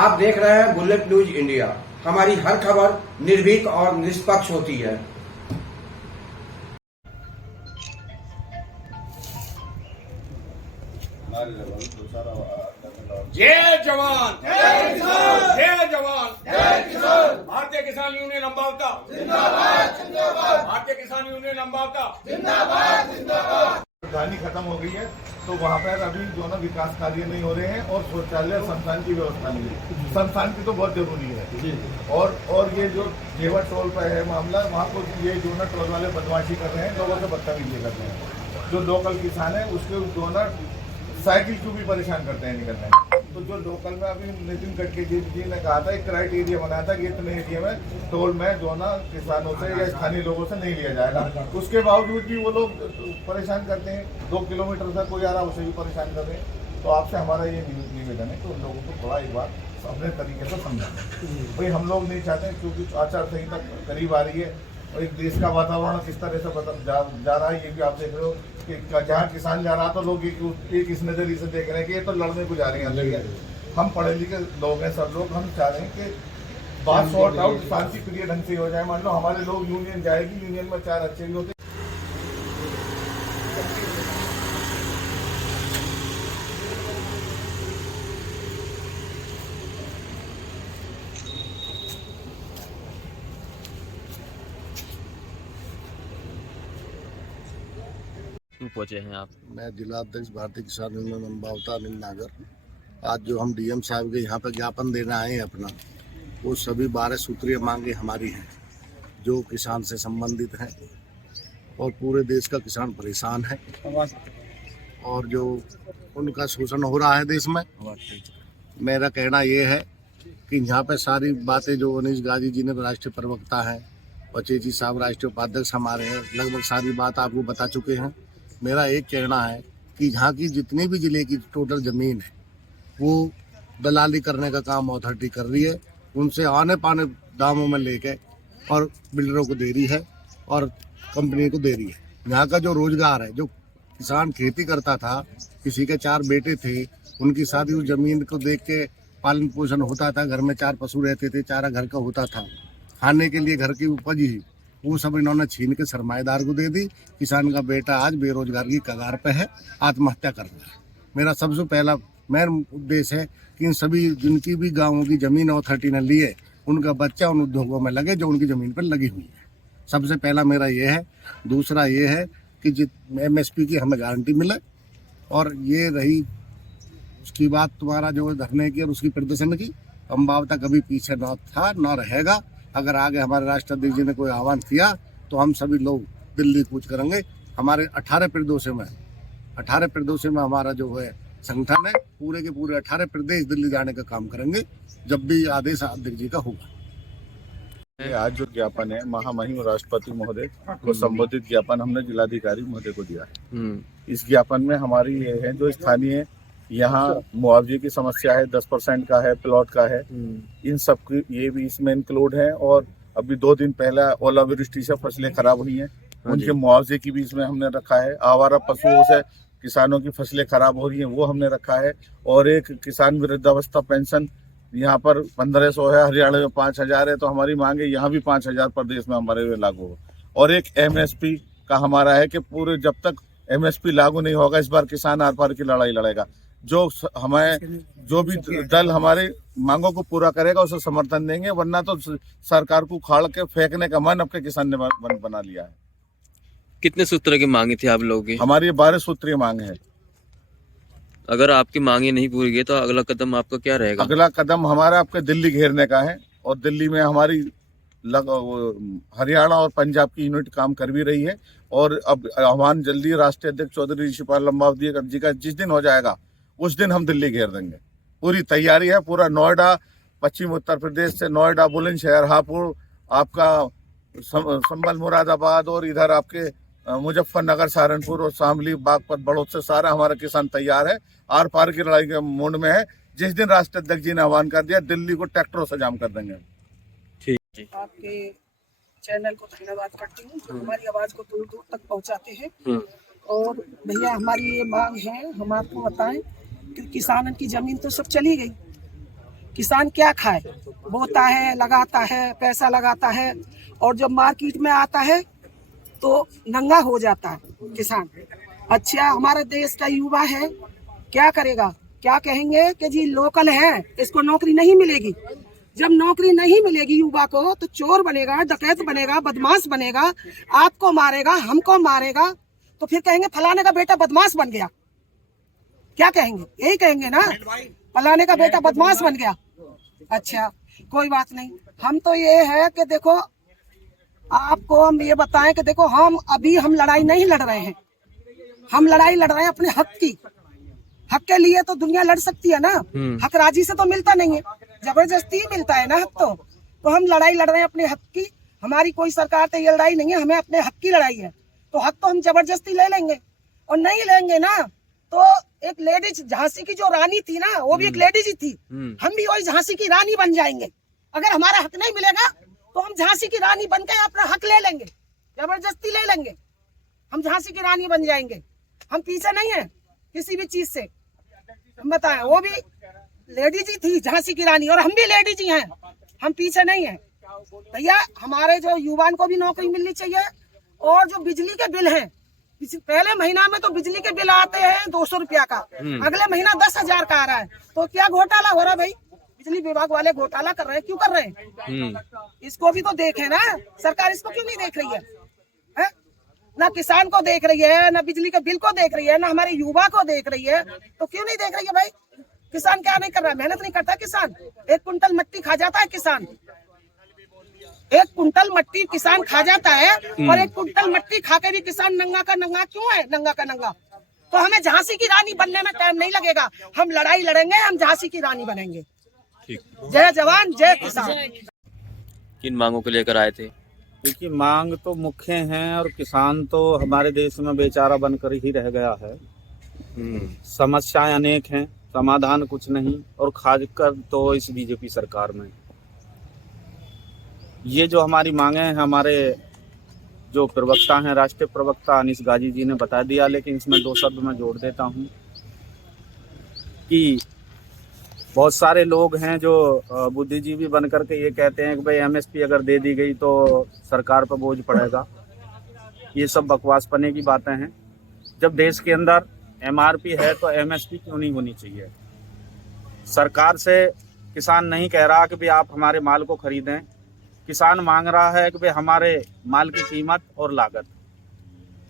आप देख रहे हैं बुलेट न्यूज इंडिया। हमारी हर खबर निर्भीक और निष्पक्ष होती है। जय जवान जय किसान, जय जवान जय किसान। भारतीय किसान यूनियन अम्बावता जिंदाबाद जिंदाबाद। भारतीय किसान यूनियन अम्बावता जिंदाबाद जिंदाबाद। राजधानी खत्म हो गई है तो वहाँ पर अभी जो ना विकास कार्य नहीं हो रहे हैं और शौचालय और संस्थान की व्यवस्था नहीं है। संस्थान की तो बहुत जरूरी है और ये जो जेवर टोल पर है मामला, वहाँ को ये जो ना टोल वाले बदमाशी कर रहे हैं, लोगों से बदतमीजी कर रहे हैं। जो लोकल किसान है उसके जो ना साइकिल को भी परेशान करते हैं निकलने में। तो जो लोकल में अभी नितिन गडकरी जी ने कहा था, एक क्राइटेरिया बनाया था कि इतने एरिया में टोल में जो ना किसानों से या स्थानीय लोगों से नहीं लिया जाएगा। उसके बावजूद भी वो लोग परेशान करते हैं। 2 किलोमीटर से कोई आ रहा उसे भी परेशान कर रहे हैं। तो आपसे हमारा ये निवेदन है कि उन लोगों को थोड़ा एक बार अपने तरीके से समझाएं। भाई हम लोग नहीं चाहते, क्योंकि आचार संहिता करीब आ रही है और एक देश का वातावरण किस तरह से जा रहा है, ये भी आप देख रहे हो कि जहाँ किसान जा रहा तो लोग एक इस नजरिए से देख रहे हैं कि ये तो लड़ने को जा रहे हैं। हम पढ़े लिखे लोग हैं सब लोग, हम चाह रहे हैं कि बात सॉर्ट आउट शांति प्रिय ढंग से हो जाए। मान लो हमारे लोग यूनियन जाएगी, यूनियन में 4 अच्छे भी होते। पहुंचे हैं आप? मैं जिला अध्यक्ष भारतीय किसान यूनियन अम्बावता अनिल नागर। आज जो हम डीएम साहब के यहाँ पे ज्ञापन देने आए हैं अपना, वो सभी 12 सूत्रीय मांगे हमारी हैं जो किसान से संबंधित हैं और पूरे देश का किसान परेशान है और जो उनका शोषण हो रहा है देश में। मेरा कहना ये है कि यहाँ पे सारी बातें जो अनीश गाजी जी ने राष्ट्रीय प्रवक्ता हैं, बचेजी साहब राष्ट्रीय उपाध्यक्ष हमारे हैं, लगभग सारी बात आपको बता चुके हैं। मेरा एक कहना है कि यहाँ की जितनी भी जिले की टोटल ज़मीन है वो दलाली करने का काम अथॉरिटी कर रही है। उनसे आने पाने दामों में लेके और बिल्डरों को दे रही है और कंपनी को दे रही है। यहाँ का जो रोजगार है, जो किसान खेती करता था, किसी के 4 बेटे थे, उनकी शादी उस ज़मीन को देख के पालन पोषण होता था, घर में 4 पशु रहते थे, चारा घर का होता था, खाने के लिए घर की उपज ही, वो सब इन्होंने छीन के सरमाएदार को दे दी। किसान का बेटा आज बेरोजगार की कगार पे है, आत्महत्या कर रहा है। मेरा सबसे पहला मेन उद्देश्य है कि इन सभी जिनकी भी गाँवों की ज़मीन अथॉरिटी ने ली है, उनका बच्चा उन उद्योगों में लगे जो उनकी ज़मीन पर लगी हुई है। सबसे पहला मेरा ये है। दूसरा ये है कि MSP की हमें गारंटी मिले। और ये रही उसकी बात तुम्हारा जो धरने की और उसकी प्रदर्शन की, अम्बावता कभी पीछे न था न रहेगा। अगर आगे हमारे राष्ट्राध्यक्ष जी ने कोई आह्वान किया तो हम सभी लोग दिल्ली कूच करेंगे। हमारे 18 प्रदेशों में हमारा जो है संगठन है, पूरे के पूरे 18 प्रदेश दिल्ली जाने का काम करेंगे जब भी आदेश अध्यक्ष जी का होगा। आज जो ज्ञापन है महामहिम राष्ट्रपति महोदय को संबोधित ज्ञापन हमने जिलाधिकारी महोदय को दिया है। इस ज्ञापन में हमारी ये है, जो स्थानीय यहाँ मुआवजे की समस्या है, 10% का है, प्लॉट का है, इन सब की ये भी इसमें इंक्लूड है। और अभी 2 दिन पहले ओलावृष्टि से फसलें खराब हुई हैं, उनके मुआवजे की भी इसमें हमने रखा है। आवारा पशुओं से किसानों की फसलें खराब हो रही हैं, वो हमने रखा है। और एक किसान वृद्धावस्था पेंशन यहाँ पर 1500 है, हरियाणा में 5000 है। तो हमारी मांग है यहाँ भी 5000 प्रदेश में हमारे लिए लागू हो। और एक MSP का हमारा है कि पूरे जब तक MSP लागू नहीं होगा, इस बार किसान आर पार की लड़ाई लड़ेगा। जो भी दल हमारे मांगों को पूरा करेगा उसे समर्थन देंगे, वरना तो सरकार को उखाड़ के फेंकने का मन आपके किसान ने बना लिया है। कितने सूत्र की मांगी थी आप लोगों की? हमारी 12 सूत्रीय मांग है। अगर आपकी मांगे नहीं पूरी गई तो अगला कदम आपका क्या रहेगा? अगला कदम हमारा आपके दिल्ली घेरने का है। और दिल्ली में हमारी हरियाणा और पंजाब की यूनिट काम कर भी रही है। और अब आह्वान जल्दी राष्ट्रीय अध्यक्ष चौधरी ऋषिपाल लंबावती जी का जिस दिन हो जाएगा उस दिन हम दिल्ली घेर देंगे। पूरी तैयारी है। पूरा नोएडा, पश्चिम उत्तर प्रदेश से नोएडा, बुलंदशहर, हापुड़, आपका संभल, मुरादाबाद और इधर आपके मुजफ्फरनगर, सहारनपुर और शामली, बागपत, बड़ौद से सारा हमारा किसान तैयार है, आर पार की लड़ाई के मूड में है। जिस दिन राष्ट्रीय अध्यक्ष जी ने आह्वान कर दिया, दिल्ली को ट्रैक्टरों से जाम कर देंगे। ठीक। आपके चैनल को धन्यवाद करती हूँ जो हमारी आवाज को दूर दूर तक पहुँचाते हैं। और भैया हमारी ये मांग है, हम आपको बताएं कि किसानों की जमीन तो सब चली गई, किसान क्या खाए, बोता है, लगाता है, पैसा लगाता है, और जब मार्केट में आता है तो नंगा हो जाता है किसान। अच्छा, हमारे देश का युवा है, क्या करेगा? क्या कहेंगे कि जी लोकल है, इसको नौकरी नहीं मिलेगी। जब नौकरी नहीं मिलेगी युवा को तो चोर बनेगा, डकैत बनेगा, बदमाश बनेगा, आपको मारेगा, हमको मारेगा, तो फिर कहेंगे फलाने का बेटा बदमाश बन गया। क्या कहेंगे? यही कहेंगे ना, फलाने का बेटा बदमाश बन गया। अच्छा, कोई बात नहीं। हम तो ये है कि देखो, आपको हम ये बताएं कि देखो, हम लड़ाई नहीं लड़ रहे हैं, हम लड़ाई लड़ रहे हैं अपने हक की। हक के लिए तो दुनिया लड़ सकती है ना, हक राजी से तो मिलता नहीं है, जबरदस्ती ही मिलता है ना हक। तो हम लड़ाई लड़ रहे हैं अपने हक की। हमारी कोई सरकार से ये लड़ाई नहीं है, हमें अपने हक की लड़ाई है। तो हक तो हम जबरदस्ती ले लेंगे, और नहीं लेंगे ना तो एक लेडीज, झांसी की जो रानी थी ना, वो भी एक लेडीज ही थी। हम भी वही झांसी की रानी बन जाएंगे। अगर हमारा हक नहीं मिलेगा तो हम झांसी की रानी बन के अपना हक ले लेंगे, जबरदस्ती ले लेंगे। हम झांसी की रानी बन जाएंगे। हम पीछे नहीं है किसी भी चीज से। हम बताएं, वो भी लेडीज ही थी झांसी की रानी, और हम भी लेडीज ही हैं, हम पीछे नहीं है। भैया, हमारे जो युवाओं को भी नौकरी मिलनी चाहिए। और जो बिजली के बिल हैं, पहले महीना में तो बिजली के बिल आते हैं 200 रुपया का, अगले महीना 10,000 का आ रहा है। तो क्या घोटाला हो रहा है भाई? बिजली विभाग वाले घोटाला कर रहे हैं। क्यों कर रहे हैं? इसको भी तो देखे ना सरकार। इसको क्यों नहीं देख रही है? ना किसान को देख रही है, ना बिजली के बिल को देख रही है, ना हमारे युवा को देख रही है। तो क्यों नहीं देख रही है भाई? किसान क्या नहीं कर रहा है? मेहनत नहीं करता किसान? 1 कुंटल मिट्टी खा जाता है किसान, 1 कुंटल मिट्टी किसान खा जाता है। और 1 कुंटल मिट्टी खा के भी किसान नंगा का नंगा क्यों है? नंगा का नंगा। तो हमें झांसी की रानी बनने में टाइम नहीं लगेगा। हम लड़ाई लड़ेंगे, हम झांसी की रानी बनेंगे। जय जवान जय किसान। किन मांगों को लेकर आए थे? देखिए, मांग तो मुख्य हैं, और किसान तो हमारे देश में बेचारा बनकर ही रह गया है। समस्याएं अनेक हैं, समाधान कुछ नहीं, और खासकर तो इस बीजेपी सरकार में। ये जो हमारी मांगे हैं, हमारे जो प्रवक्ता हैं, राष्ट्रीय प्रवक्ता अनीस गाजी जी ने बता दिया, लेकिन इसमें 2 शब्द मैं जोड़ देता हूँ कि बहुत सारे लोग हैं जो बुद्धिजीवी बन करके ये कहते हैं कि भाई एमएसपी अगर दे दी गई तो सरकार पर बोझ पड़ेगा। ये सब बकवासपने की बातें हैं। जब देश के अंदर एमआरपी है तो एमएसपी क्यों नहीं होनी चाहिए? सरकार से किसान नहीं कह रहा कि भाई आप हमारे माल को खरीदें, किसान मांग रहा है कि भाई हमारे माल की कीमत और लागत,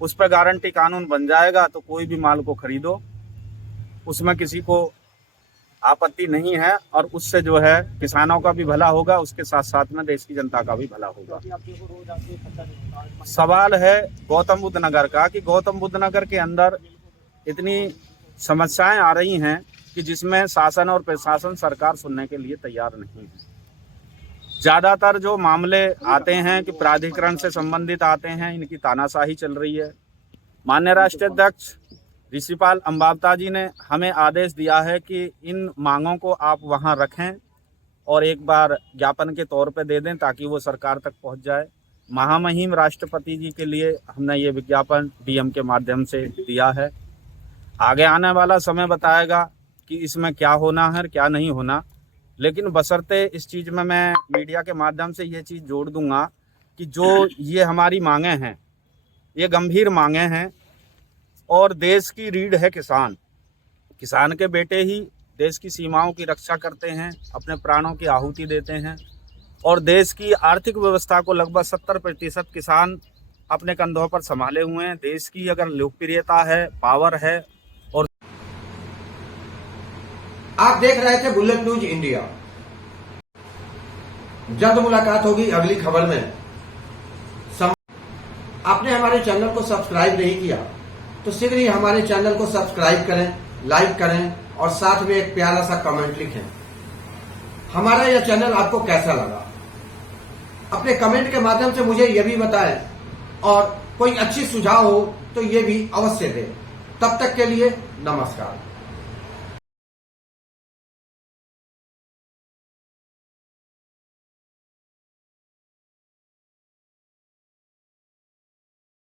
उस पर गारंटी कानून बन जाएगा तो कोई भी माल को खरीदो, उसमें किसी को आपत्ति नहीं है। और उससे जो है किसानों का भी भला होगा, उसके साथ साथ में देश की जनता का भी भला होगा। सवाल है गौतम बुद्ध नगर का, कि गौतम बुद्ध नगर के अंदर इतनी समस्याएं आ रही हैं कि जिसमें शासन और प्रशासन, सरकार सुनने के लिए तैयार नहीं है। ज्यादातर जो मामले आते हैं कि प्राधिकरण से संबंधित आते हैं, इनकी तानाशाही चल रही है। माननीय राष्ट्रीय अध्यक्ष ऋषिपाल अम्बावता जी ने हमें आदेश दिया है कि इन मांगों को आप वहां रखें और एक बार ज्ञापन के तौर पे दे दें ताकि वो सरकार तक पहुंच जाए। महामहिम राष्ट्रपति जी के लिए हमने ये विज्ञापन डीएम के माध्यम से दिया है। आगे आने वाला समय बताएगा कि इसमें क्या होना है, क्या नहीं होना। लेकिन बशर्ते इस चीज़ में मैं मीडिया के माध्यम से ये चीज़ जोड़ दूंगा कि जो ये हमारी मांगे हैं, ये गंभीर मांगे हैं, और देश की रीढ़ है किसान। किसान के बेटे ही देश की सीमाओं की रक्षा करते हैं, अपने प्राणों की आहुति देते हैं, और देश की आर्थिक व्यवस्था को लगभग 70% किसान अपने कंधों पर संभाले हुए हैं। देश की अगर लोकप्रियता है, पावर है। और आप देख रहे थे बुलेट न्यूज इंडिया। जल्द मुलाकात होगी अगली खबर में। आपने हमारे चैनल को सब्सक्राइब नहीं किया तो शीघ्र ही हमारे चैनल को सब्सक्राइब करें, लाइक करें और साथ में एक प्यारा सा कमेंट लिखें। हमारा यह चैनल आपको कैसा लगा अपने कमेंट के माध्यम से मुझे यह भी बताएं, और कोई अच्छी सुझाव हो तो ये भी अवश्य दें। तब तक के लिए नमस्कार।